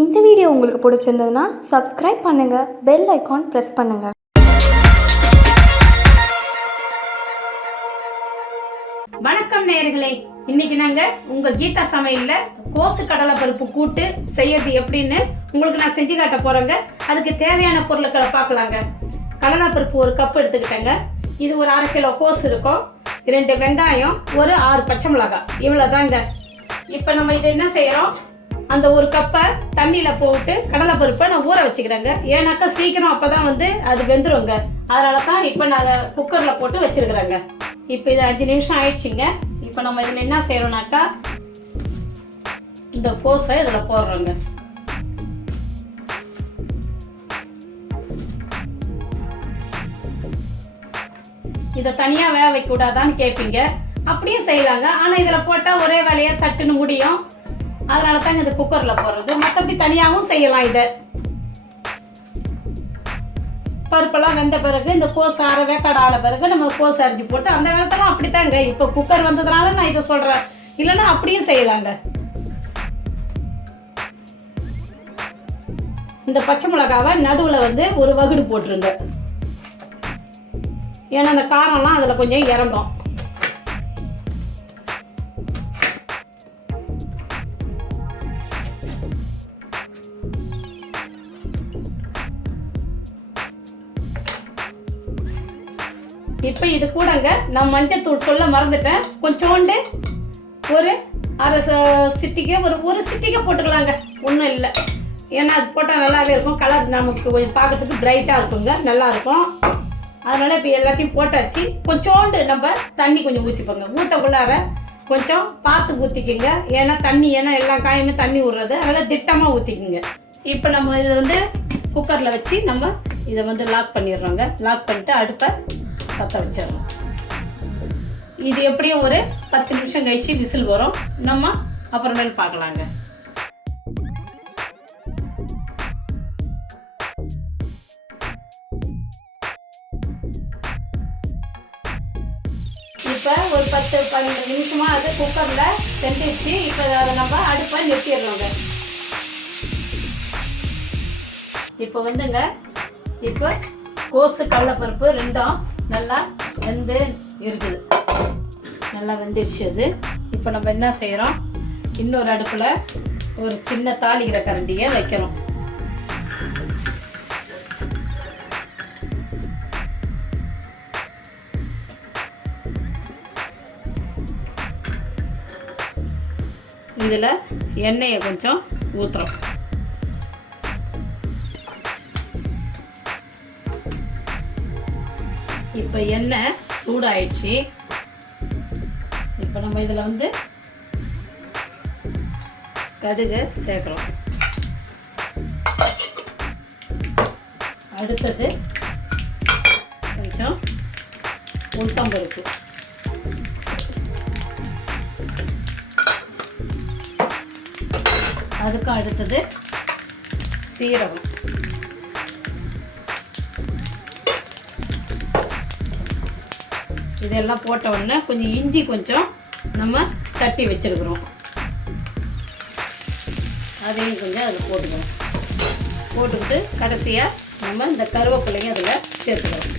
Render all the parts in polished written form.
இந்த வீடியோ உங்களுக்கு பிடிச்சிருந்ததுன்னா சப்ஸ்கிரைப் பண்ணுங்கள், பெல் ஐக்கான் ப்ரெஸ் பண்ணுங்கள். வணக்கம் நேயர்களே, இன்னைக்கு நாங்க உங்க கீதா சமையல்ல கோசு கடலை பருப்பு கூட்டு செய்யறது எப்படின்னு உங்களுக்கு நான் செஞ்சு காட்ட போறேங்க. அதுக்கு தேவையான பொருட்களை பார்க்கலாங்க. கடலை பருப்பு ஒரு கப் எடுத்துக்கிட்டேங்க. இது ஒரு 1/2 கிலோ கோசு இருக்கும், 2 வெங்காயம், ஒரு 6 பச்சை மிளகாய், இவ்வளவுதாங்க. இப்போ நம்ம இதை என்ன செய்யறோம், அந்த ஒரு கப்பை தண்ணியில் போட்டு கடலை பருப்பை நான் ஊற வச்சுக்கிறேங்க. ஏன்னாக்கா சீக்கிரம் அப்போ தான் அது வெந்துருங்க. அதனால தான் இப்போ நான் அதை குக்கரில் போட்டு வச்சுருக்குறேங்க. இப்போ இது 5 நிமிஷம் ஆயிடுச்சுங்க. இப்போ நம்ம இதில் என்ன செய்கிறோம்னாக்கா இந்த கோஸை இதில் போடுறோங்க. இதை தனியாக வேக வைக்க கூடாதான்னு கேட்பீங்க. அப்படியும் செய்யலாங்க. ஆனால் இதில் போட்டால் ஒரே வேலையாக சட்டுன்னு முடியும். அதனால தாங்க இந்த குக்கரில் போடுறது. மற்றபடி தனியாகவும் செய்யலாம். இதை பருப்பெல்லாம் வெந்த பிறகு இந்த கோஸ் வேக்காடு ஆன பிறகு நம்ம கோஸ் அரிஞ்சு போட்டு அந்த நேரத்தெல்லாம் அப்படித்தாங்க. இப்போ குக்கர் வந்ததுனால நான் இதை சொல்கிறேன், இல்லைன்னா அப்படியும் செய்யலாங்க. இந்த பச்சை மிளகாவை நடுவில் ஒரு வகுடு போட்டுருங்க. ஏன்னா அந்த காரம்லாம் அதில் கொஞ்சம் இறங்கும். இப்போ இது கூடங்க நான் மஞ்சத்தூள் சொல்ல மறந்துட்டேன். கொஞ்சோண்டு ஒரு 1/2 சிட்டிக்கை ஒரு சிட்டிக்கை போட்டுக்கலாங்க, ஒன்றும் இல்லை. ஏன்னா அது போட்டால் நல்லாவே இருக்கும். கலர் நமக்கு கொஞ்சம் பார்க்கறதுக்கு பிரைட்டாக இருக்குங்க, நல்லாயிருக்கும். அதனால் இப்போ எல்லாத்தையும் போட்டாச்சு. கொஞ்சோண்டு நம்ம தண்ணி கொஞ்சம் ஊற்றிப்போங்க. ஊற்றக்குள்ளார கொஞ்சம் பார்த்து ஊற்றிக்குங்க. ஏன்னா எல்லா காயுமே தண்ணி விடுறது, அதனால் திட்டமாக ஊற்றிக்குங்க. இப்போ நம்ம இதை குக்கரில் வச்சு நம்ம இதை லாக் பண்ணிடுறோங்க. லாக் பண்ணிவிட்டு அடுப்பை பற்ற வச்சிடலாம். இது எப்படியும் ஒரு 10 நிமிஷம் கழிச்சு விசில் வரும். நம்ம அப்புறமேல் பார்க்கலாங்க. இப்போ ஒரு 10-12 நிமிஷமாக அது குக்கரில் செஞ்சிச்சு. இப்போ அதை நம்ம அடுப்பை நிறுத்திடுறோங்க. இப்போ கோசு கடலைப்பருப்பு ரெண்டும் நல்லா வெந்து இருக்குது, நல்லா வெந்துடுச்சு அது. இப்போ நம்ம என்ன செய்கிறோம், இன்னொரு அடுப்பில் ஒரு சின்ன தாளிக்கிற கரண்டியை வைக்கிறோம். இதில் எண்ணெயை கொஞ்சம் ஊற்றுறோம். இப்போ எண்ணெய் சூடாயிடுச்சு. இப்போ நம்ம இதில் கடுகு சேர்க்குறோம். அடுத்தது கொஞ்சம் உளுத்தம்பருப்பு, அதுக்கும் அடுத்தது சீரகம், இதெல்லாம் போட்ட உடனே கொஞ்சம் இஞ்சி கொஞ்சம் நம்ம தட்டி வச்சுருக்குறோம், அதையும் கொஞ்சம் அதில் போட்டுக்கிறோம். போட்டுக்கிட்டு கடைசியாக நம்ம இந்த கருவேப்பிலையும் அதில் சேர்த்துக்கிறோம்.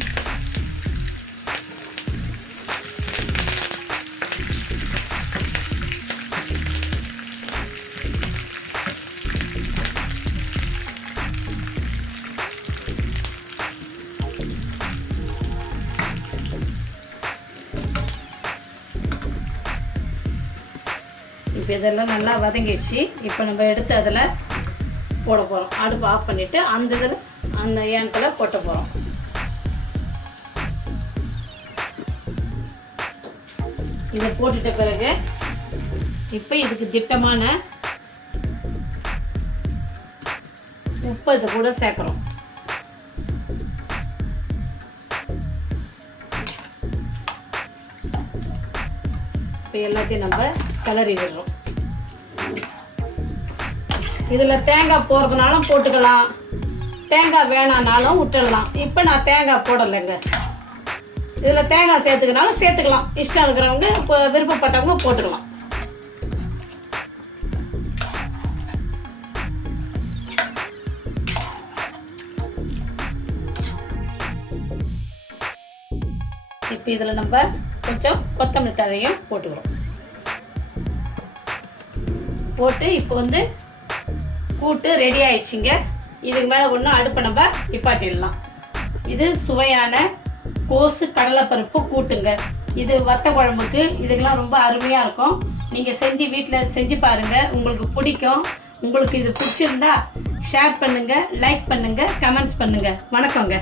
இப்போ இதெல்லாம் நல்லா வதங்கிடுச்சு. இப்போ நம்ம எடுத்து அதில் போட போகிறோம். அடுப்பு ஆஃப் பண்ணிவிட்டு அந்த ஏனத்தில் போட்ட போகிறோம். இதை போட்டுட்ட பிறகு இப்போ இதுக்கு திட்டமான உப்பு இது கூட சேர்க்குறோம். இப்போ எல்லாத்தையும் நம்ம கிளறி விடுறோம். இதில் தேங்காய் போடுறதுனாலும் போட்டுக்கலாம், தேங்காய் வேணானாலும் விட்டுடலாம். இப்போ நான் தேங்காய் போடலைங்க. இதில் தேங்காய் சேர்த்துக்கினாலும் சேர்த்துக்கலாம், இஷ்டம் இருக்கிறவங்க இப்போ விருப்பப்பட்டவங்க போட்டுக்கலாம். இப்போ இதில் நம்ம கொஞ்சம் கொத்தமல்லி தழையும் போட்டுக்கிறோம். போட்டு இப்போ வந்து கூட்டு ரெடி ஆயிடுச்சுங்க. இதுக்கு மேலே ஒன்றும் அடுப்பை நம்ம நிப்பாட்டிடலாம். இது சுவையான கோசு கடலைப்பருப்பு கூட்டுங்க. இது வத்த குழம்புக்கு இதுக்கெல்லாம் ரொம்ப அருமையாக இருக்கும். நீங்கள் செஞ்சு வீட்டில் செஞ்சு பாருங்கள், உங்களுக்கு பிடிக்கும். உங்களுக்கு இது பிடிச்சிருந்தா ஷேர் பண்ணுங்கள், லைக் பண்ணுங்கள், கமெண்ட்ஸ் பண்ணுங்கள். வணக்கங்க.